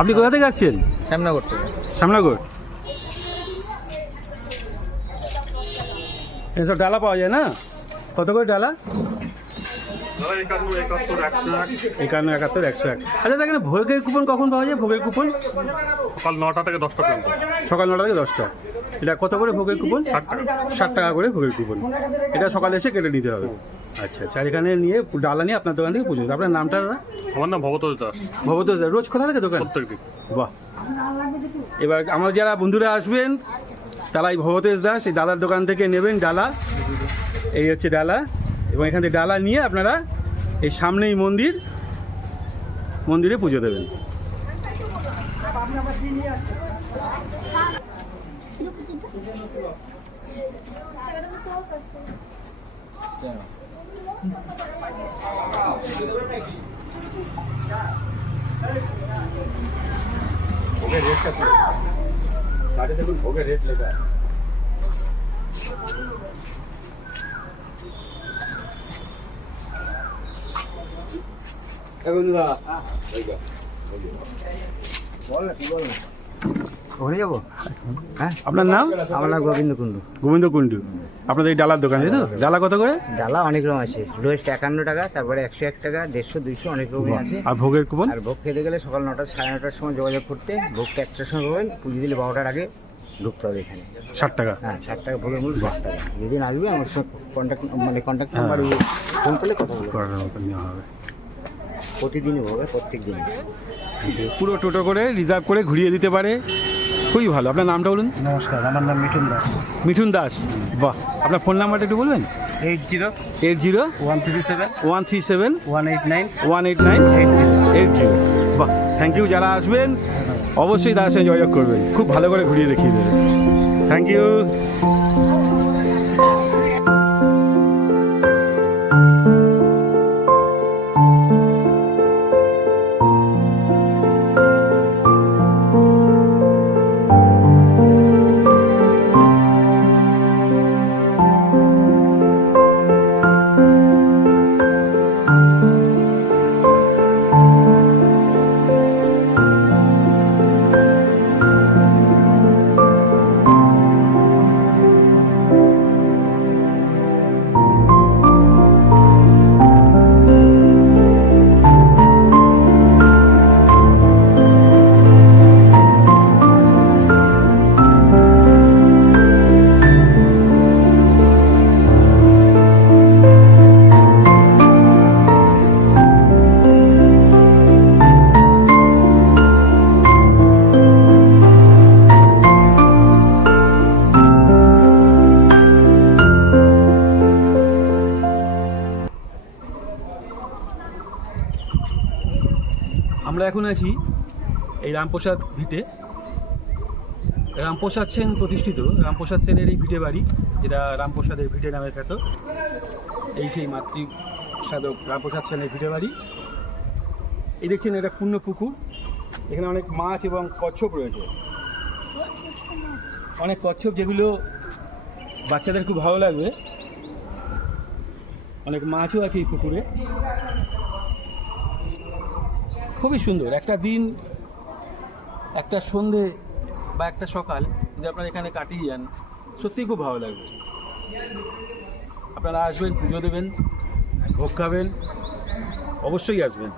আপনি কোথা থেকে আসছেন? শ্যামনগর থেকে। শ্যামনগর। এসব ডালা পাওয়া যায় না? কত করে ডালা? 51, 71, 101। আচ্ছা এখানে ভোগের কুপন কখন পাওয়া যায়? ভোগের কুপন সকাল 9টা থেকে 10টা পর্যন্ত। সকাল 9টা থেকে 10টা। এটা কত করে ভোগের কুপন? 60 টাকা। 60 টাকা করে ভোগের কুপন। এটা সকালে এসে কেটে নিতে হবে। আচ্ছা আচ্ছা, এখানে নিয়ে ডালা নিয়ে আপনার দোকান থেকে পুজো। আপনার নামটা দাদা? আমার নাম ভবতোষ দাস। ভবতোষ দাস। রোজ কোথা থেকে দোকান? প্রত্যেকদিন। বাহ। এবার আমার যারা বন্ধুরা আসবেন তারা এই ভবতোষ দাস এই দাদার দোকান থেকে নেবেন ডালা। এই হচ্ছে ডালা, এবং এখান থেকে ডালা নিয়ে আপনারা এই সামনেই মন্দিরে পুজো দেবেন। ভোগের রেটটা কি? সাড়ে দেখুন ভোগের রেট লেখা আছে। ওখানে যাবো? হ্যাঁ। আপনার নাম? আমার নাম গোবিন্দ কুণ্ডু। গোবিন্দ কুণ্ডু। আপনাদের এই ডালার দোকান, তাই তো? ডালা কত করে? ডালা অনেক রকম আছে, রোজ 51 টাকা, তারপরে 101 টাকা, 150, 200 অনেক রকম আছে। আর ভোগের কুপন? আর ভোগ খেতে গেলে সকাল 9টা 9:30টার সময় যোগাযোগ করতে, ভোগটা 1টার সময় পাবেন, পুজো দিলে 12টার আগে ঢুকতে হবে এখানে। 60 টাকা। হ্যাঁ, 60 টাকা ভোগের মূল্য, 60 টাকা। যেদিন আসবে আমার সঙ্গে কন্ট্যাক্ট নাম্বার ফোন করলে কথা বলবো। করার মতো নেওয়া হবে। প্রতিদিনই ভোগ হয়, প্রত্যেক দিন। পুরো টোটো করে রিজার্ভ করে ঘুরিয়ে দিতে পারে, খুবই ভালো। আপনার নামটা বলুন। নমস্কার, আমার নাম মিঠুন দাস। মিঠুন দাস। বাহ। আপনার ফোন নাম্বারটা একটু বলবেন? 80 137 137 189 189 80। বাহ, থ্যাংক ইউ। যারা আসবেন অবশ্যই তার সাথে যোগাযোগ করবেন, খুব ভালো করে ঘুরিয়ে দেখিয়ে দেবেন। Thank you. আমরা এখন আছি এই রামপ্রসাদ ভিটে। রামপ্রসাদ সেন প্রতিষ্ঠিত, রামপ্রসাদ সেনের এই ভিটে বাড়ি, যেটা রামপ্রসাদের ভিটে নামে খ্যাত। এই সেই মাতৃ সাধক রামপ্রসাদ সেনের ভিটে বাড়ি। এই দেখছেন, এটা পূর্ণ পুকুর। এখানে অনেক মাছ এবং কচ্ছপ রয়েছে, অনেক কচ্ছপ, যেগুলো বাচ্চাদের খুব ভালো লাগবে। অনেক মাছও আছে এই পুকুরে। খুবই সুন্দর একটা দিন, একটা সন্ধে বা একটা সকাল যদি আপনারা এখানে কাটিয়ে যান, সত্যিই খুব ভালো লাগবে। আপনারা আসবেন, পুজো দেবেন, ভোগ খাবেন, অবশ্যই আসবেন।